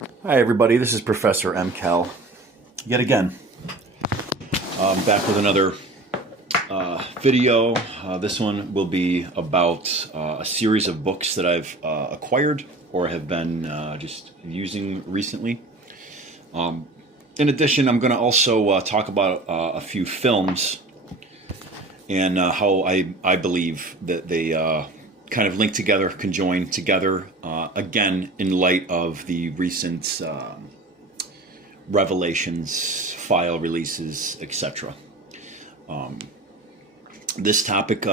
Hi everybody, this is Professor M. Cal. Yet again, back with another video. This one will be about a series of books that I've acquired or have been just using recently. In addition, I'm going to also talk about a few films and how I believe that they kind of link together, conjoin together, again, in light of the recent revelations, file releases, etc. This topic,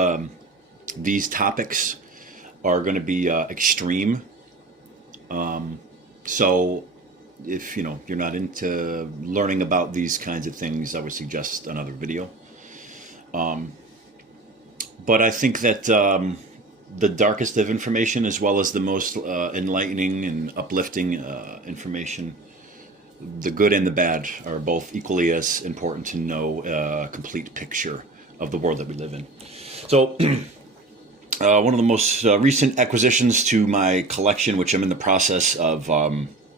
these topics are going to be extreme. So if you're not into learning about these kinds of things, I would suggest another video. But I think that the darkest of information, as well as the most enlightening and uplifting information, the good and the bad, are both equally as important to know a complete picture of the world that we live in. So one of the most recent acquisitions to my collection, which I'm in the process of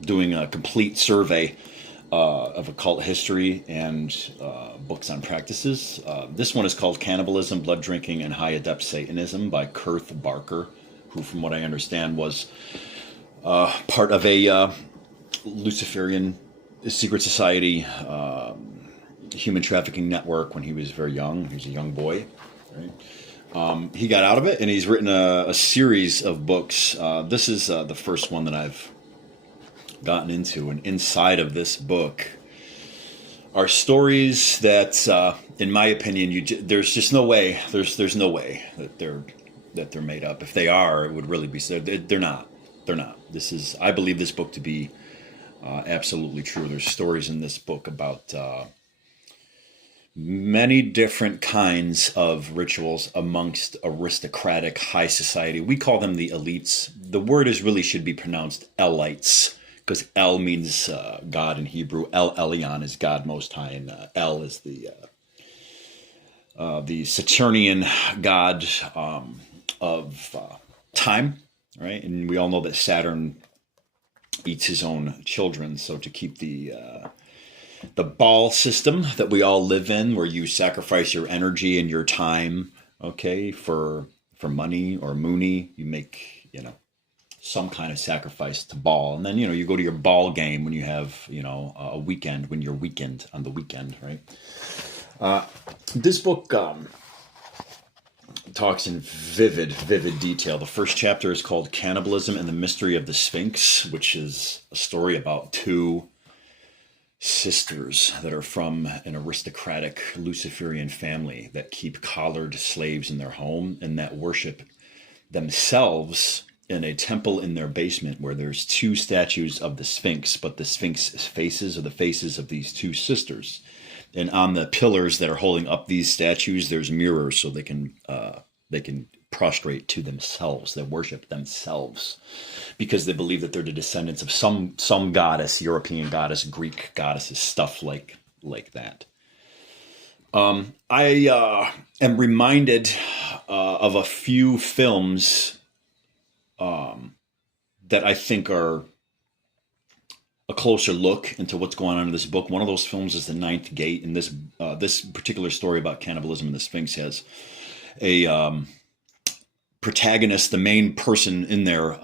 doing a complete survey of occult history and books on practices. This one is called Cannibalism, Blood Drinking, and High Adept Satanism by Kurt Barker, who, from what I understand, was part of a Luciferian secret society human trafficking network when he was very young. He was a young boy. Right? He got out of it, and he's written a series of books. This is the first one that I've gotten into, and inside of this book are stories that, in my opinion, there's just no way. There's no way that they're made up. If they are, it would really be. They're not. They're not. I believe this book to be absolutely true. There's stories in this book about many different kinds of rituals amongst aristocratic high society. We call them the elites. The word should be pronounced elites, because El means God in Hebrew. El Elyon is God Most High, and El is the Saturnian god of time, right? And we all know that Saturn eats his own children. So to keep the ball system that we all live in, where you sacrifice your energy and your time, okay, for money or mooney, you make some kind of sacrifice to ball, and then you go to your ball game when you have a weekend, when you're weekend on the weekend, right? This book talks in vivid detail. The first chapter is called Cannibalism and the Mystery of the Sphinx, which is a story about two sisters that are from an aristocratic Luciferian family that keep collared slaves in their home and that worship themselves in a temple in their basement, where there's two statues of the Sphinx, but the Sphinx faces are the faces of these two sisters. And on the pillars that are holding up these statues, there's mirrors, so they can prostrate to themselves. They worship themselves because they believe that they're the descendants of some goddess, European goddess, Greek goddesses, stuff like that. I am reminded of a few films that I think are a closer look into what's going on in this book. One of those films is The Ninth Gate, and this particular story about cannibalism and the Sphinx has a protagonist. The main person in there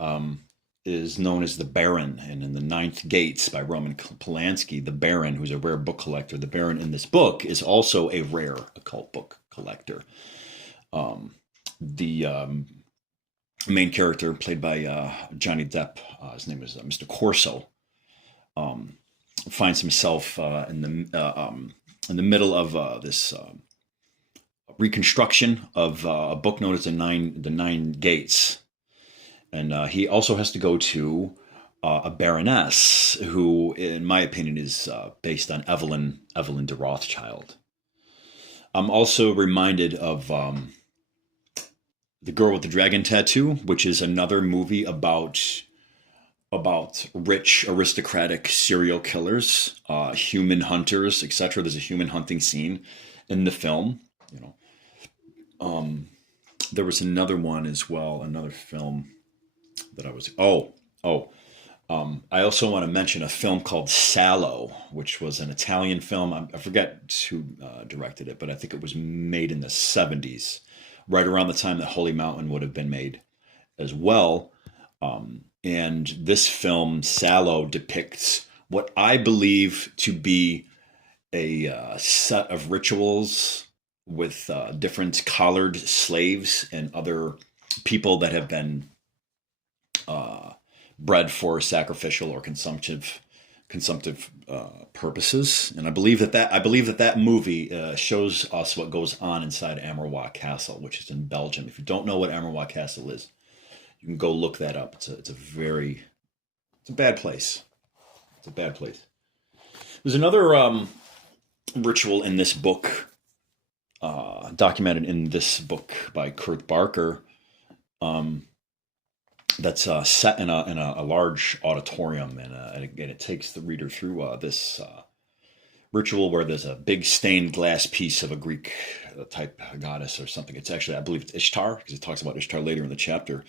is known as the Baron, and in The Ninth Gates by Roman Polanski, the Baron, who's a rare book collector, the Baron in this book is also a rare occult book collector. The main character, played by Johnny Depp, his name is Mr. Corso, finds himself in the middle of this reconstruction of a book known as the Nine Gates, and he also has to go to a baroness who, in my opinion, is based on Evelyn de Rothschild. I'm also reminded of The Girl with the Dragon Tattoo, which is another movie about rich aristocratic serial killers, human hunters, etc. There's a human hunting scene in the film. There was another one as well, another film that I was I also want to mention a film called Sallow, which was an Italian film. I forget who directed it, but I think it was made in the 70s, right around the time that Holy Mountain would have been made as well. And this film, Sallow, depicts what I believe to be a set of rituals with different collared slaves and other people that have been uh, bred for sacrificial or consumptive purposes. And I believe that that movie shows us what goes on inside Amerwa Castle, which is in Belgium. If you don't know what Amerwa Castle is, you can go look that up. It's a bad place. It's a bad place. There's another ritual in this book, documented in this book by Kurt Barker, um, that's set in a large auditorium, and again, it takes the reader through this ritual where there's a big stained glass piece of a Greek type goddess or something. It's actually, I believe it's Ishtar, because it talks about Ishtar later in the chapter.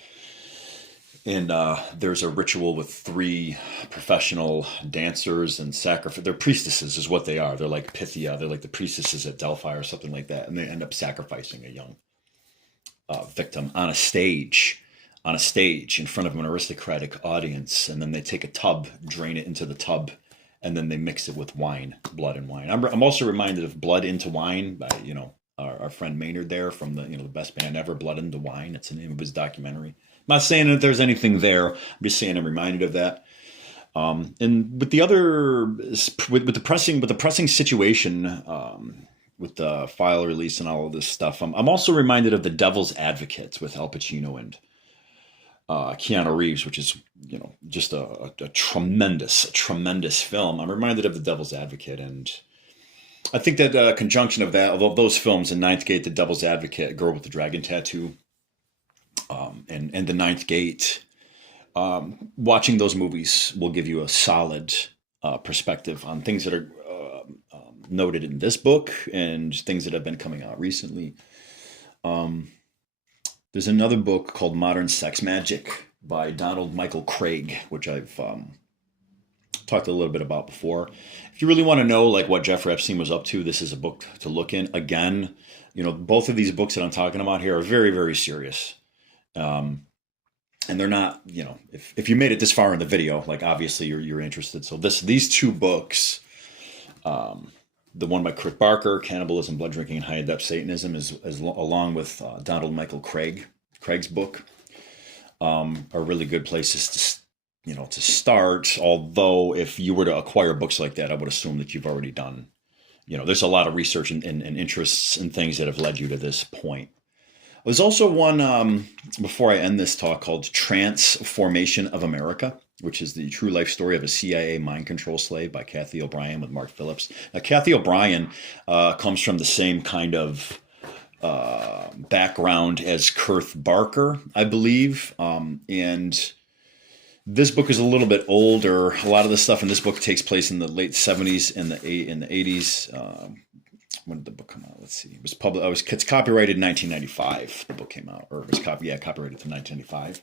And there's a ritual with three professional dancers and sacrifice. They're priestesses, is what they are. They're like Pythia. They're like the priestesses at Delphi or something like that. And they end up sacrificing a young victim on a stage in front of an aristocratic audience. And then they take a tub, drain it into the tub, and then they mix it with wine, blood and wine. I'm also reminded of Blood into Wine by, our friend Maynard there from the best band ever, Blood into Wine. It's the name of his documentary. I'm not saying that there's anything there. I'm just saying I'm reminded of that. And with the pressing situation, with the file release and all of this stuff, I'm also reminded of The Devil's Advocate with Al Pacino and Keanu Reeves, which is just a tremendous film. I'm reminded of The Devil's Advocate, and I think that conjunction of those films, in Ninth Gate, The Devil's Advocate, Girl with the Dragon Tattoo, and The Ninth Gate, watching those movies will give you a solid perspective on things that are noted in this book and things that have been coming out recently. There's another book called Modern Sex Magic by Donald Michael Craig, which I've talked a little bit about before. If you really want to know like what Jeffrey Epstein was up to, this is a book to look in. Again, both of these books that I'm talking about here are very, very serious. And they're not, if you made it this far in the video, like obviously you're interested. So these two books, the one by Kurt Barker, Cannibalism, Blood Drinking, and High Adept Satanism, along with Donald Michael Craig's book, are really good places to start. Although if you were to acquire books like that, I would assume that you've already done, there's a lot of research and interests and things that have led you to this point. There's also one, before I end this talk, called Transformation of America, which is the true life story of a CIA mind control slave by Kathy O'Brien with Mark Phillips. Now, Kathy O'Brien comes from the same kind of background as Kurt Barker, I believe. And this book is a little bit older. A lot of the stuff in this book takes place in the late 70s and in the 80s. When did the book come out? Let's see. It was published. It's copyrighted in 1995. The book came out, or it was copyrighted to 1995.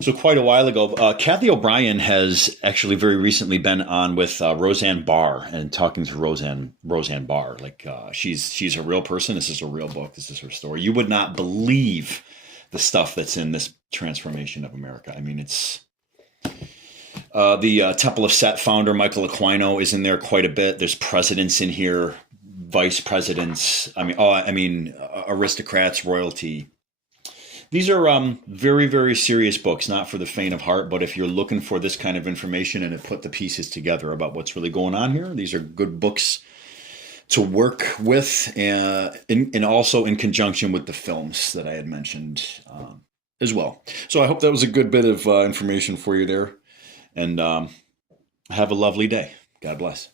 So quite a while ago. Kathy O'Brien has actually very recently been on with Roseanne Barr and talking to Roseanne Barr. Like she's a real person. This is a real book. This is her story. You would not believe the stuff that's in this Transformation of America. I mean, it's the Temple of Set founder Michael Aquino is in there quite a bit. There's presidents in here. Vice presidents, aristocrats, royalty. These are very, very serious books, not for the faint of heart, but if you're looking for this kind of information and to put the pieces together about what's really going on here, these are good books to work with, and also in conjunction with the films that I had mentioned as well. So I hope that was a good bit of information for you there, and have a lovely day. God bless.